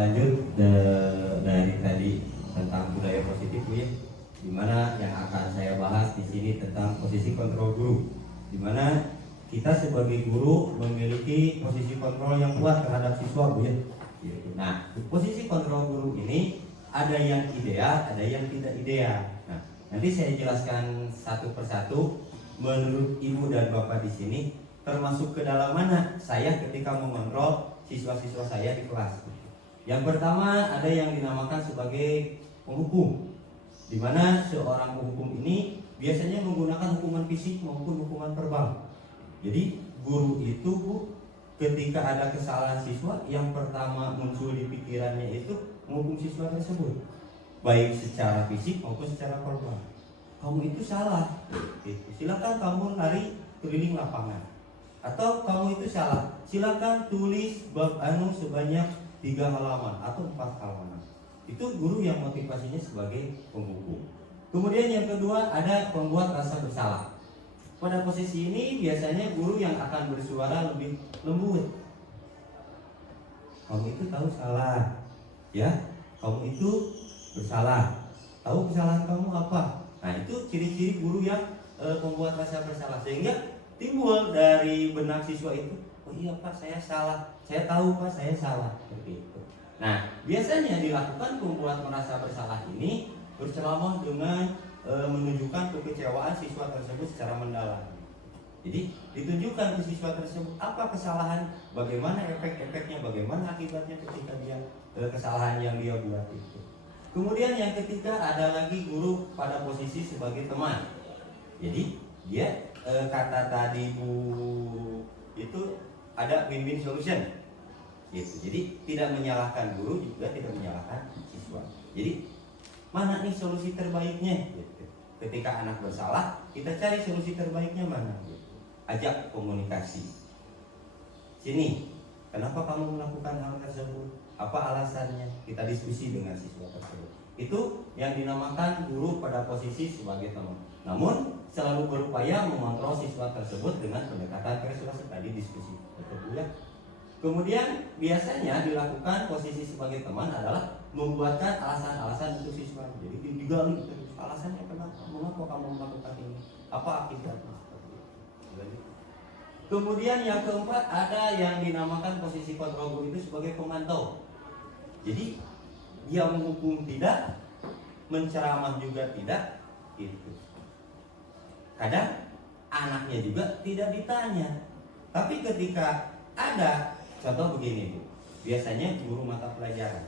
lanjut dari tadi tentang budaya positif, Bu ya. Dimana yang akan saya bahas di sini tentang posisi kontrol guru. Dimana kita sebagai guru memiliki posisi kontrol yang kuat terhadap siswa, Bu ya. Nah, posisi kontrol guru ini ada yang ideal, ada yang tidak ideal. Nah, nanti saya jelaskan satu persatu menurut Ibu dan Bapak di sini, termasuk ke dalam mana saya ketika mengontrol siswa-siswa saya di kelas. Yang pertama ada yang dinamakan sebagai penghukum, di mana seorang penghukum ini biasanya menggunakan hukuman fisik maupun hukuman verbal. Jadi guru itu, Bu, ketika ada kesalahan siswa, yang pertama muncul di pikirannya itu menghukum siswa tersebut, baik secara fisik maupun secara verbal. Kamu itu salah, silakan kamu lari keliling lapangan. Atau kamu itu salah, silakan tulis bab sebanyak 3 halaman atau 4 halaman. Itu guru yang motivasinya sebagai penghukum. Kemudian yang kedua ada pembuat rasa bersalah. Pada posisi ini biasanya guru yang akan bersuara lebih lembut. Kamu itu tahu salah, ya? Kamu itu bersalah. Tahu kesalahan kamu apa? Nah, itu ciri-ciri guru yang membuat rasa bersalah, sehingga timbul dari benak siswa itu, oh iya Pak, saya salah. Saya tahu Pak, saya salah. Seperti itu. Nah, biasanya dilakukan pembuat merasa bersalah ini berceramah dengan menunjukkan kekecewaan siswa tersebut secara mendalam. Jadi ditunjukkan ke siswa tersebut apa kesalahan, bagaimana efek-efeknya, bagaimana akibatnya ketika dia kesalahan yang dia buat itu. Kemudian yang ketiga ada lagi guru pada posisi sebagai teman. Jadi dia kata tadi Bu itu ada win-win solution gitu. Jadi tidak menyalahkan guru juga tidak menyalahkan siswa. Jadi mana nih solusi terbaiknya gitu. Ketika anak bersalah, kita cari solusi terbaiknya mana gitu. Ajak komunikasi. Sini, kenapa kamu melakukan hal tersebut? Apa alasannya? Kita diskusi dengan siswa tersebut. Itu yang dinamakan guru pada posisi sebagai teman. Namun selalu berupaya mengontrol siswa tersebut dengan pendekatan persuasif tadi, diskusi. Betul ya? Kemudian biasanya dilakukan posisi sebagai teman adalah membuatkan alasan-alasan untuk siswa. Jadi digali terus alasannya mengapa kamu melakukan ini, apa akibatnya. Kemudian yang keempat ada yang dinamakan posisi kontrol guru itu sebagai pemantau. Jadi dia menghukum tidak, menceramah juga tidak, itu. Kadang anaknya juga tidak ditanya. Tapi ketika ada contoh begini Bu, biasanya guru mata pelajaran.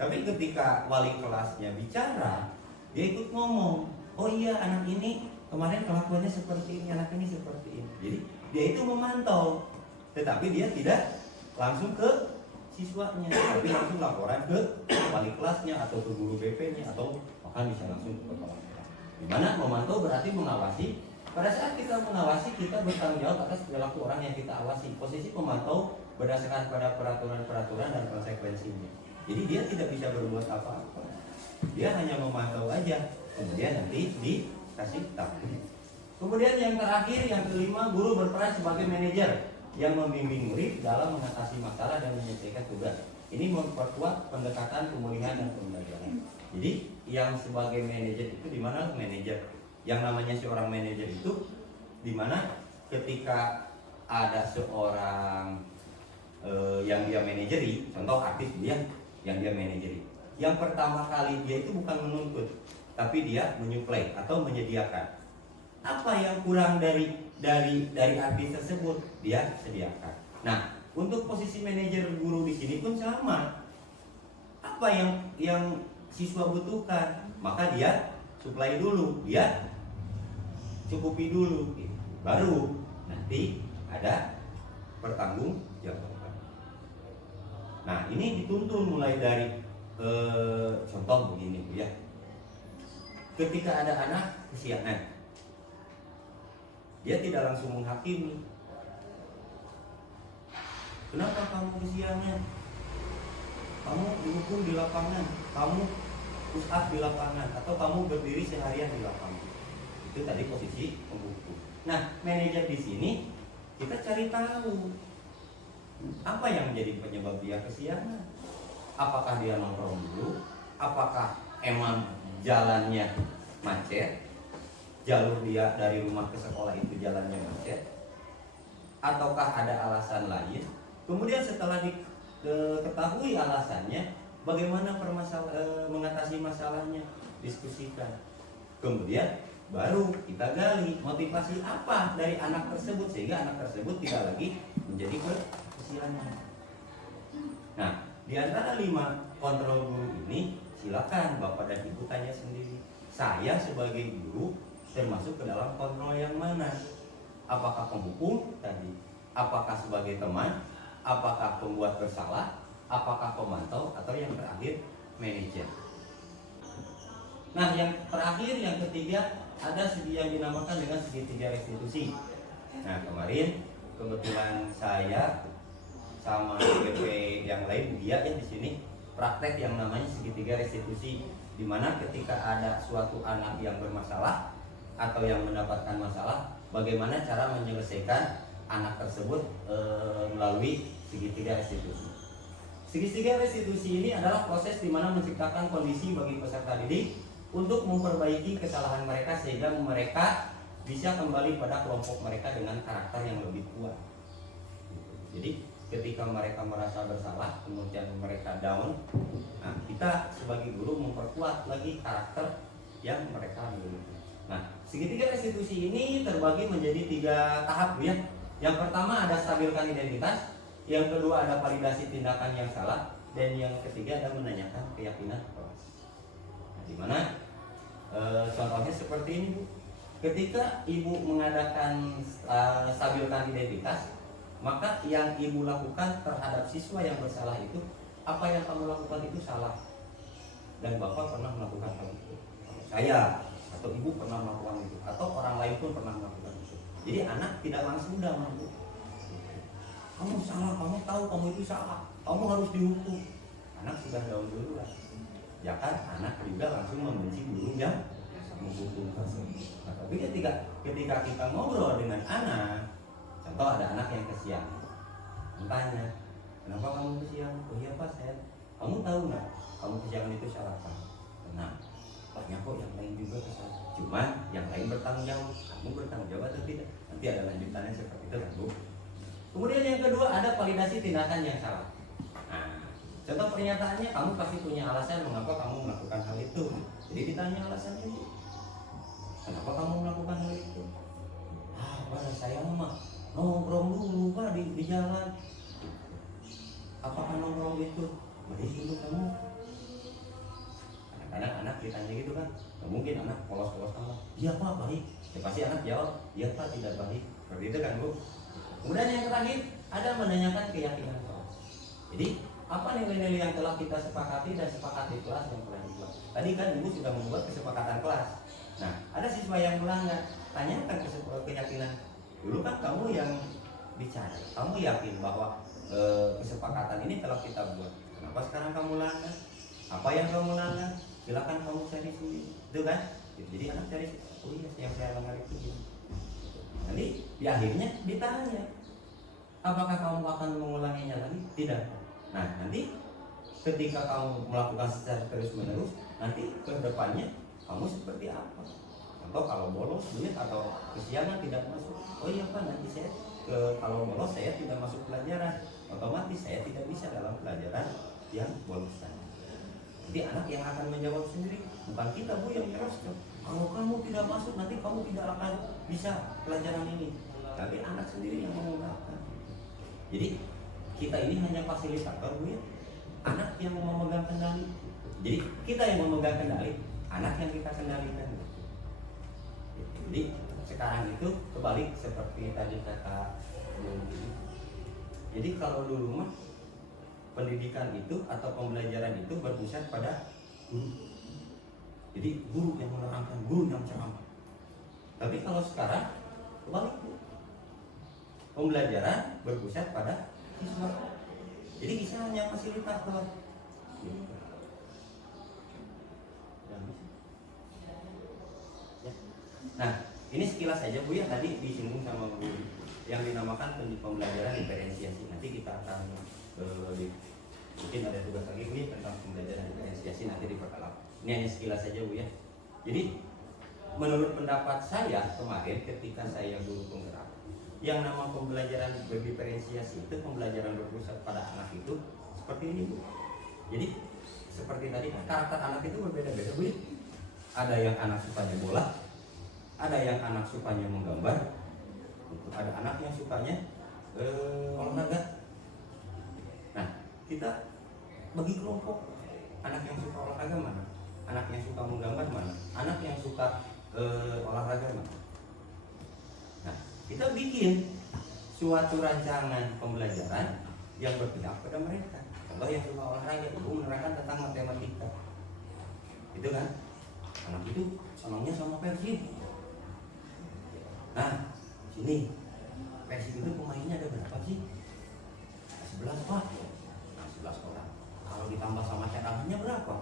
Tapi ketika wali kelasnya bicara, dia ikut ngomong, oh iya anak ini kemarin kelakuannya seperti ini, anak ini seperti ini. Jadi dia itu memantau, tetapi dia tidak langsung ke siswanya, tapi langsung laporan ke wali kelasnya atau ke guru BP-nya atau bahkan bisa langsung ke kepala sekolah. Dimana memantau berarti mengawasi. Pada saat kita mengawasi, kita bertanggung jawab atas perilaku orang yang kita awasi. Posisi pemantau berdasarkan pada peraturan-peraturan dan konsekuensinya. Jadi dia tidak bisa berbuat apa-apa. Dia hanya memantau aja. Kemudian nanti dikasih tahu. Kemudian yang terakhir, yang kelima, guru berperan sebagai manajer yang membimbing murid dalam mengatasi masalah dan menyelesaikan tugas. Ini memperkuat pendekatan pemulihan dan pembelajaran. Jadi yang sebagai manajer itu di mana manajer? Yang namanya seorang manajer itu di mana ketika ada seorang yang dia manajeri, contoh artis dia yang dia manajeri. Yang pertama kali dia itu bukan menuntut, tapi dia menyuplai atau menyediakan. Apa yang kurang dari artis tersebut dia sediakan. Nah, untuk posisi manajer guru di sini pun sama. Apa yang siswa butuhkan, maka dia suplai dulu, dia cukupi dulu, baru nanti ada pertanggungjawaban. Nah, ini dituntun mulai dari contoh begini Bu ya. Ketika ada anak kesiangan, dia tidak langsung menghakimi. Kenapa kamu kesiangan? Kamu dihukum di lapangan, kamu push up di lapangan, atau kamu berdiri seharian di lapangan. Itu tadi posisi penghukum. Nah, manajer di sini kita cari tahu apa yang menjadi penyebab dia kesiangan, Apakah dia nongkrong dulu? Apakah emang jalannya macet? Jalur dia dari rumah ke sekolah itu jalannya macet? Ataukah ada alasan lain? Kemudian setelah diketahui alasannya, bagaimana mengatasi masalahnya? Diskusikan. Kemudian baru kita gali motivasi apa dari anak tersebut sehingga anak tersebut tidak lagi menjadi kesianan. Nah, di antara 5 kontrol guru ini, silakan Bapak dan Ibu tanya sendiri. Saya sebagai guru termasuk ke dalam kontrol yang mana? Apakah penghukum tadi? Apakah sebagai teman? Apakah pembuat bersalah? Apakah pemantau? Atau yang terakhir, manajer? Nah, yang terakhir, yang ketiga, ada segi yang dinamakan dengan segitiga restitusi. Nah, kemarin kebetulan saya sama BP yang lain dia di sini praktek yang namanya segitiga restitusi, di mana ketika ada suatu anak yang bermasalah atau yang mendapatkan masalah, bagaimana cara menyelesaikan anak tersebut melalui segitiga restitusi. Segitiga restitusi ini adalah proses di mana menciptakan kondisi bagi peserta didik untuk memperbaiki kesalahan mereka sehingga mereka bisa kembali pada kelompok mereka dengan karakter yang lebih kuat. Jadi ketika mereka merasa bersalah, kemudian mereka down, nah kita sebagai guru memperkuat lagi karakter yang mereka miliki. Nah, segitiga restitusi ini terbagi menjadi 3 tahap ya. Yang pertama ada stabilkan identitas, yang kedua ada validasi tindakan yang salah, dan yang ketiga ada menanyakan keyakinan kelas. Nah, di mana contohnya seperti ini Bu. Ketika Ibu mengadakan stabilkan identitas, maka yang Ibu lakukan terhadap siswa yang bersalah itu, apa yang kamu lakukan itu salah. Dan Bapak pernah melakukan hal itu. Saya atau Ibu pernah melakukan itu, atau orang lain pun pernah melakukan itu. Jadi anak tidak langsung mampu. Kamu salah, kamu tahu kamu itu salah, kamu harus dihukum. Anak sudah down duluan. Ya kan, anak juga langsung membenci guru yang menghukum tersebut. Nah, tapi ketika kita ngobrol dengan anak, contoh ada anak yang kesiangan, tanya, kenapa kamu kesiangan? Oh iya Pak, saya. Kamu tahu nggak? Kamu kesiangan itu salah apa? Nah, banyak kok yang lain juga kesalahan. Cuman yang lain bertanggung jawab. Kamu bertanggung jawab atau tidak? Nanti ada lanjutannya seperti itu kan Bu. Kemudian yang kedua ada validasi tindakan yang salah. Nah, contoh pernyataannya, kamu pasti punya alasan mengapa kamu melakukan hal itu. Jadi ditanya alasannya, kenapa kamu melakukan hal itu? Pak, saya mah nongkrong dulu Pak di jalan. Apakah nongkrong itu? Baik dulu kamu. Kadang-kadang anak ditanya gitu kan, nggak mungkin anak polos-polos sama. Iya Pak, baik. Ya pasti anak jawab, iya Pak, tidak baik. Seperti itu kan Bu. Kemudian yang terakhir ada menanyakan keyakinan kelas. Jadi apa nilai-nilai yang telah kita sepakati dan sepakati kelas yang telah dibuat. Tadi kan Ibu sudah membuat kesepakatan kelas. Nah, ada siswa yang melanggar, tanyakan keyakinan. Dulu kan kamu yang bicara, kamu yakin bahwa kesepakatan ini telah kita buat. Kenapa sekarang kamu langgar? Apa yang kamu langgar? Silakan kamu cari sendiri. Itu kan? Jadi anak cari, oh iya yang saya langgar itu gini. Nanti di akhirnya ditanya, apakah kamu akan mengulanginya lagi? Tidak. Nah, nanti ketika kamu melakukan secara terus menerus, nanti ke depannya kamu seperti apa? Contoh kalau bolos duit atau kesiangan tidak masuk, oh iya Pak, nanti saya kalau bolos saya tidak masuk pelajaran, otomatis saya tidak bisa dalam pelajaran yang bolos tadi. Jadi anak yang akan menjawab sendiri, bukan kita Bu yang nyeroskan. Kalau kamu tidak masuk nanti kamu tidak akan bisa pelajaran ini. Tapi anak sendiri yang mengungkapkan. Jadi kita ini hanya fasilitator Bu ya. Anak yang memegang kendali. Jadi kita yang memegang kendali, anak yang kita kendalikan. Jadi sekarang itu kebalik seperti tadi kata Bu. Jadi kalau dulu mah pendidikan itu atau pembelajaran itu berpusat pada guru. Jadi guru yang menerangkan, guru yang ceramah. Tapi kalau sekarang kebalik Bu. Pembelajaran berpusat pada siswa. Jadi kita hanya fasilitator. Nah, ini sekilas saja Bu ya, tadi disinggung sama Bu yang dinamakan pembelajaran diferensiasi. Nanti kita akan Mungkin ada tugas lagi Bu ya tentang pembelajaran diferensiasi, nanti diperdalam. Ini hanya sekilas saja Bu ya. Jadi menurut pendapat saya kemarin ketika saya guru penggerak, yang nama pembelajaran berdiferensiasi itu pembelajaran berpusat pada anak itu seperti ini Bu. Jadi seperti tadi karakter anak itu berbeda-beda Bu ya. Ada yang anak sukanya bola, ada yang anak sukanya menggambar, ada anak yang sukanya olahraga. Nah, kita bagi kelompok, anak yang suka olahraga mana, anak yang suka menggambar mana, anak yang suka olahraga mana. Nah, kita bikin suatu rancangan pembelajaran yang berpihak pada mereka. Contoh yang suka olahraga, ibu menerangkan tentang matematika, itu kan, anak itu senangnya sama Persib. Nah, sini Persib itu pemainnya ada berapa sih? 11 Pak. Nah, 11 orang. Kalau ditambah sama cadangannya berapa?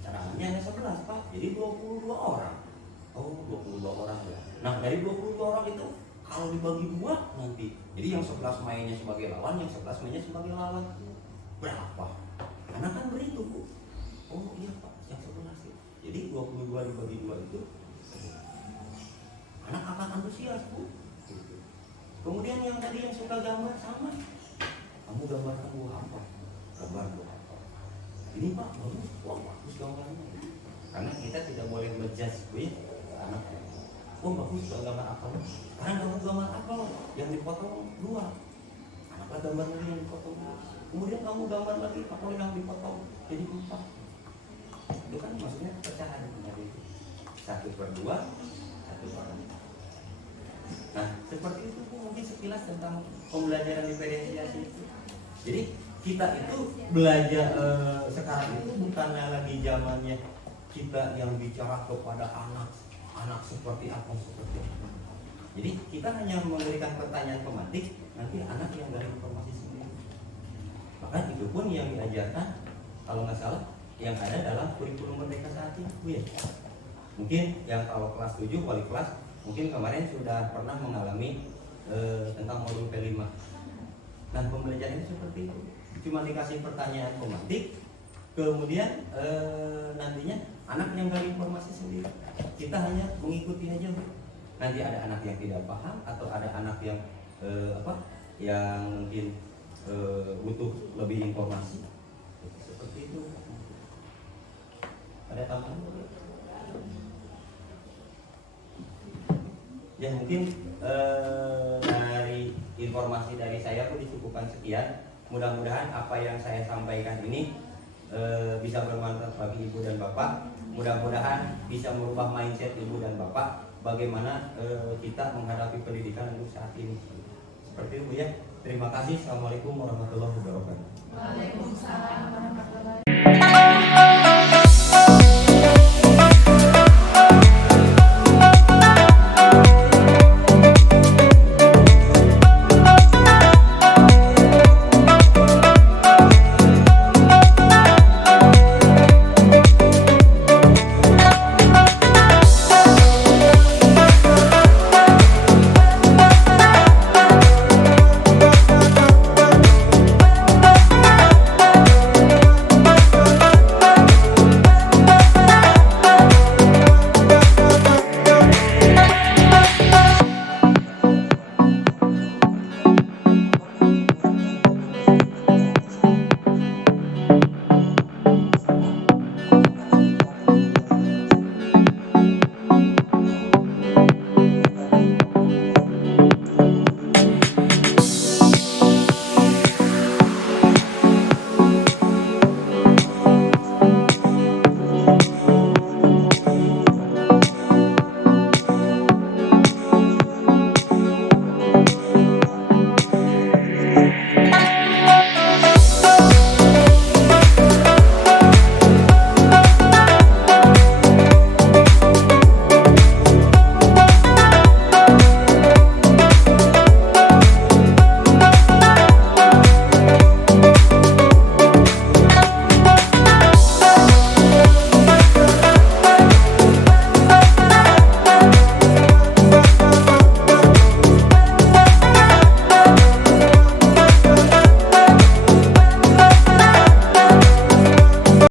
Cadangannya ada 11 Pak. Jadi 22 orang. Oh, 22 orang ya. Nah, dari 22 orang itu kalau dibagi dua nanti, jadi yang 11 mainnya sebagai lawan, yang 11 mainnya sebagai lawan. Berapa? Karena kan berhitung Bu. Oh iya Pak, yang 11 ya. Jadi 22 dibagi 2 itu anak akan antusias Bu. Kemudian yang tadi yang suka gambar sama, kamu gambarkan buah apa? Gambar buah apa? Ini Pak, bagus, wah bagus gambarnya. Karena kita tidak boleh menjudge Bu ya, anak. Oh bagus gambar apa? Karena gambar apa yang dipotong 2, anaklah gambar lagi yang dipotong 2. Kemudian kamu gambar lagi apa yang dipotong jadi 4. Itu kan maksudnya pecahan dari 1/2, 1/4. Nah, seperti itu Bu, mungkin sekilas tentang pembelajaran diferensiasi itu. Jadi kita itu belajar sekarang itu bukannya lagi zamannya kita yang bicara kepada anak seperti apa. Jadi kita hanya memberikan pertanyaan pemantik, nanti anak yang gali informasi sendiri. Bahkan itu pun yang diajarkan kalau nggak salah yang ada dalam kurikulum Merdeka saat ini Bu ya. Mungkin yang kalau kelas 7 wali kelas mungkin kemarin sudah pernah mengalami tentang modul P5. Nah, pembelajaran itu seperti itu. Cuma dikasih pertanyaan pemantik, kemudian nantinya anak yang gali informasi sendiri. Kita hanya mengikuti aja Bu. Nanti ada anak yang tidak paham atau ada anak yang yang mungkin butuh lebih informasi. Seperti itu. Ada tambahan? Ya mungkin dari informasi dari saya pun dicukupkan sekian. Mudah-mudahan apa yang saya sampaikan ini bisa bermanfaat bagi ibu dan bapak. Mudah-mudahan bisa merubah mindset ibu dan bapak bagaimana kita menghadapi pendidikan untuk saat ini. Seperti itu ya. Terima kasih. Assalamualaikum warahmatullahi wabarakatuh. Waalaikumsalam warahmatullahi wabarakatuh.